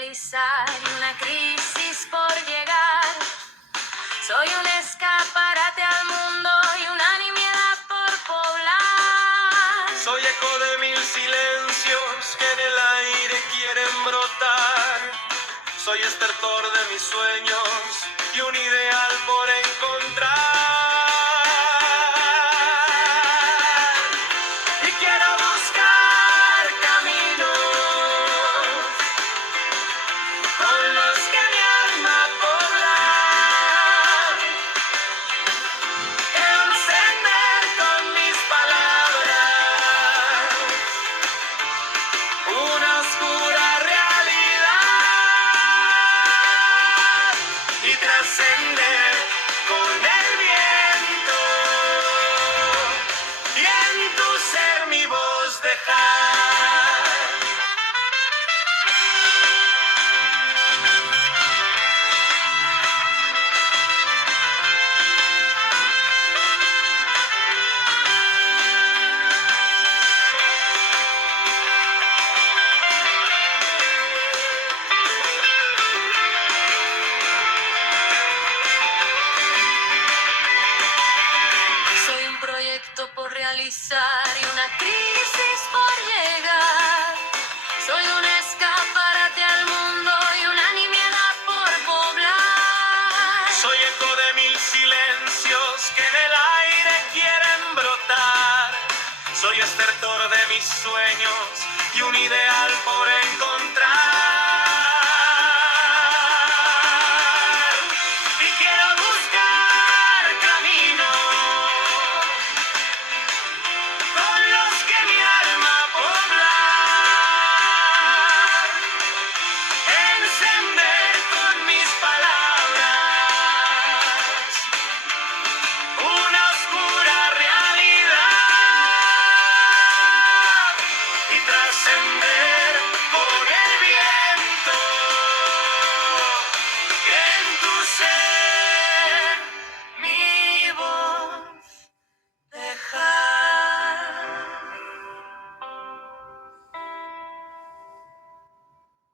realizar y una crisis por llegar. Soy un escaparate al mundo y una nimiedad por poblar. Soy eco de mil silencios que en el aire quieren brotar. Soy estertor de mis sueños y un ideal por encontrar. Y quiero buscar caminos con los que mi alma poblar. Encender con mis palabras una oscura realidad y trascender con el viento y en tu ser mi voz dejar. Soy un proyecto por realizar y una crisis por llegar. Soy un escaparate al mundo y una nimiedad por poblar. Soy eco de mil silencios que en el aire quieren brotar. Soy estertor de mis sueños y un ideal por encontrar.